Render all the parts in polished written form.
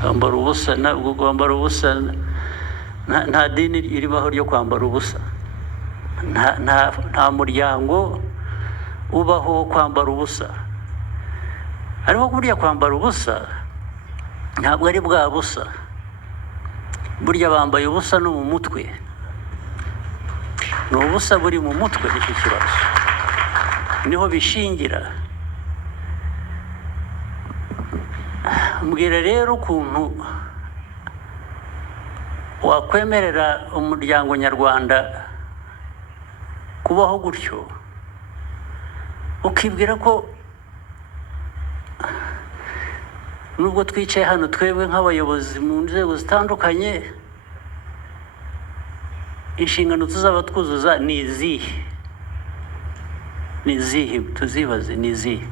kwambara ubusa ntabwo kwambara ubusa nta dini iribaho ryo kwambara ubusa nta muryango ubaho kwambara ubusa ariko burya kwambara ubusa ntabwo ari bwa busa burya bambaye ubusa no mu mutwe ni ubusa buri mu mutwe nicyo kibazo niho bishingira mbwira rero ukuntu wakwemerera umuryango nyarwanda kubaho gutyo ukibwira ko nubwo twicaye hano twebwe nk'abayobozi mu nzego zitandukanye inshingano tuzaba twuzuza ni izihe tuzibaze ni izihe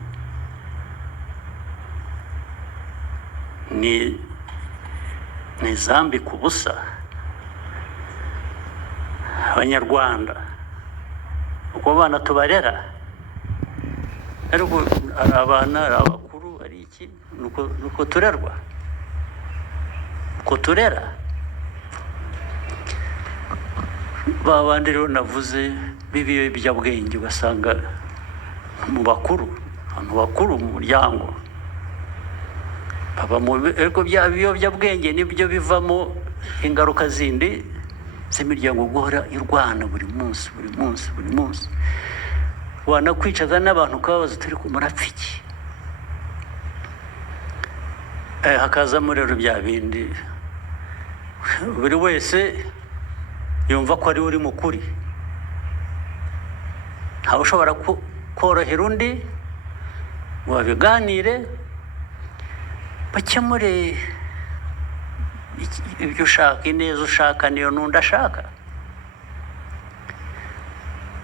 ni izambika ubusa abanyarwanda uko abana tubarera ariko ari abana ari abakuru ari iki nuko turerwa uko turera ba bandi rero navuze b'ibiyobyabwenge ugasanga mu bakuru abantu bakuru mu muryango ariko bya biyobyabwenge nibyo bivamo ingaruka zindi z'imiryango guhora irwana buri munsi wanakwicaza n'abantu ukababaza turi murapfa iki hakazamo rero bya bindi buri wese yumva ko ari uri mukuri ntawe ushobora korohera undi ngo babiganire bakemure ibyo ushaka ineza ushaka niyo n'undi ashaka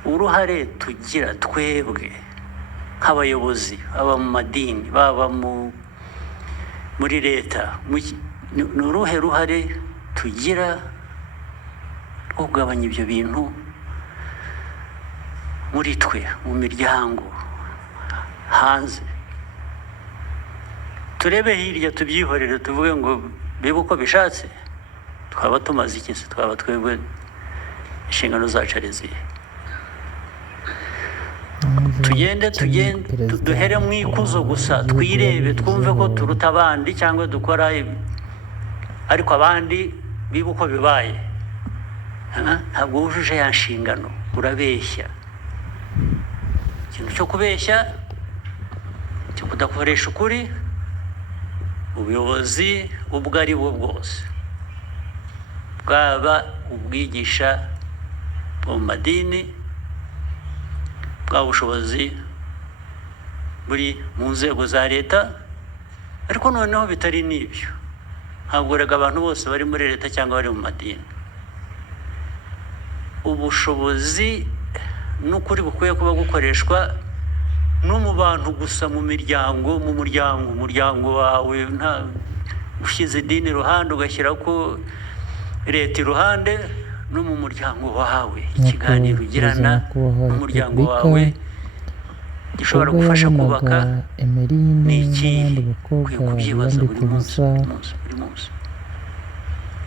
uruhare tugira twebwe nk'abayobozi baba mu madini baba muri leta ni uruhe ruhare tugira rwo kugabanya ibyo bintu muri twe mu miryango hanze turebe hirya tubyihorere tuvuge ngo bibe uko bishatse twaba tumaze iki se twaba twebwe inshingano zacu ari izihe tugende duhere mu ikuzo gusa twirebe twumve ko turuta abandi cyangwa dukora ariko abandi bibe uko bibaye ntabwo wujuje ya nshingano urabeshya ikintu cyo kubeshya cyo kudakoresha ukuri ubuyobozi ubwo ari bwo bwose bwaba ubwigisha mu madini bwa bushobozi buri mu nzego za leta ariko noneho bitari n'ibyo ntabwo rega abantu bose bari muri leta cyangwa bari mu madini ubushobozi n'ukuri bukwiye kuba gukoreshwa no mu bantu gusa mu muryango wawe nta ushyize idini iruhande ugashyira ko leta iruhande no mu muryango wawe ikiganiro ugirana n'umuryango wawe gishobora gufasha kubaka ni ikihe ukwiye kubyibaza buri munsi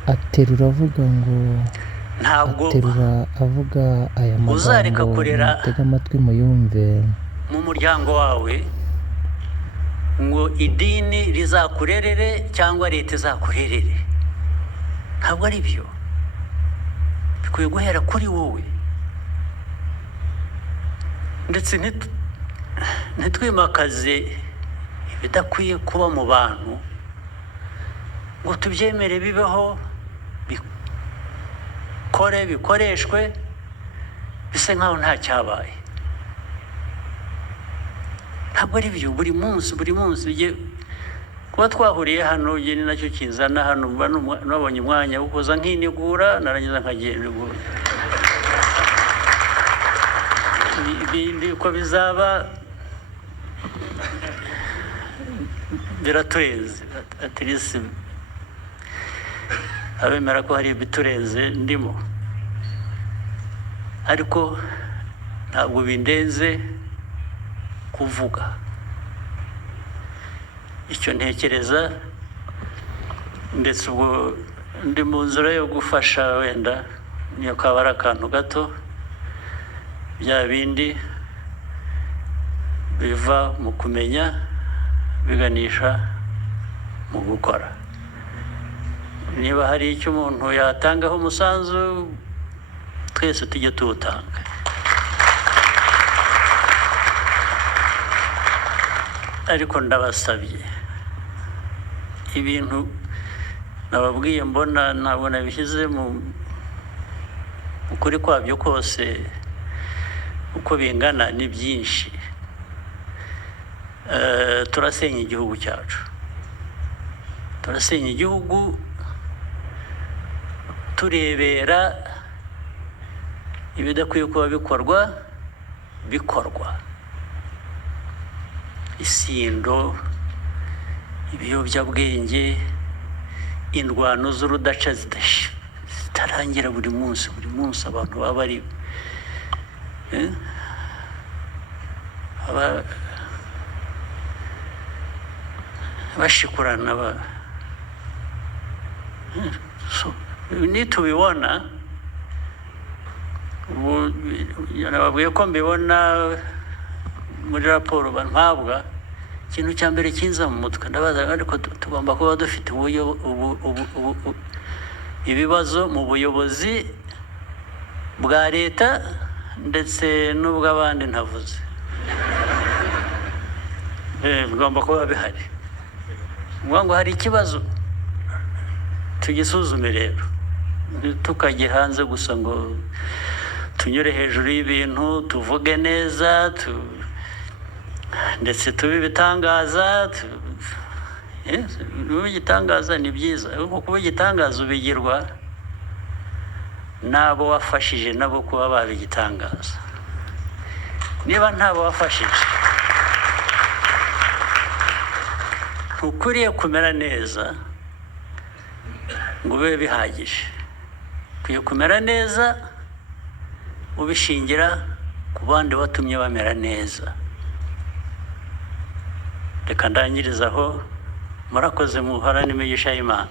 aterura avuga ngo ntabwo avuga aya uzareka magambo kurera mutega amatwi muyumve mu muryango wawe ngo idini rizakurerere cyangwa leta izakurerere ntabwo ari byo bikwiye guhera kuri wowe ndetse ntitwimakaze ibidakwiye kuba mu bantu ngo tubyemere bibeho bikoreshwe bise nkaho nta cyabaye ntabwo ari byo buri munsi bigiye kuba twahuriye hano igihe ni nacyo kizana hano nabonye umwanya wo kuza nkinigura narangiza nkagenda ibindi uko bizaba biraturenze atirisi abemera ko hari ibiturenze ndimo ariko ntabwo bindenze kuvuga icyo ntekereza ndetse ubwo ndi mu nzira yo gufasha wenda niyo kaba ari akantu gato bya bindi biva mu kumenya biganisha mu gukora. Niba hari icyo umuntu yatangaho umusanzu twese tujye tuwutanga. Ariko ndabasabye ibintu nababwiye mbona ntabwo nabishyize mu ukuri kwabyo kose uko bingana ni byinshi. Turasenya igihugu cyacu, turasenya igihugu turebera ibidakwiye kuba bikorwa, isindo, ibiyobyabwenge, indwano z'urudaca zitarangira buri munsi abantu baba bari bashikurana nitubibona nababwiye ko mbibona muri raporo mpabwa. Ikintu cya mbere kinza mu mutwe ndabaza, ariko tugomba kuba dufite ibibazo mu buyobozi bwa leta ndetse n'ubw'abandi ntavuze, bigomba kuba bihari. Ngo hari ikibazo tugisuzume rero, tukajye hanze gusa ngo tunyure hejuru y'ibintu tuvuge neza ndetse tube ibitangaza. Igitangaza ni byiza, ariko kuba igitangaza ubigirwa n'abo wafashije nabo kuba baba igitangaza. Niba ntabo wafashije ntukwiriye kumera neza ngo bibe bihagije. Ukwiye kumera neza ubishingira ku bandi watumye bamera neza. Reka ndangiriza aho. Murakoze, muhorane imigisha y'Imana.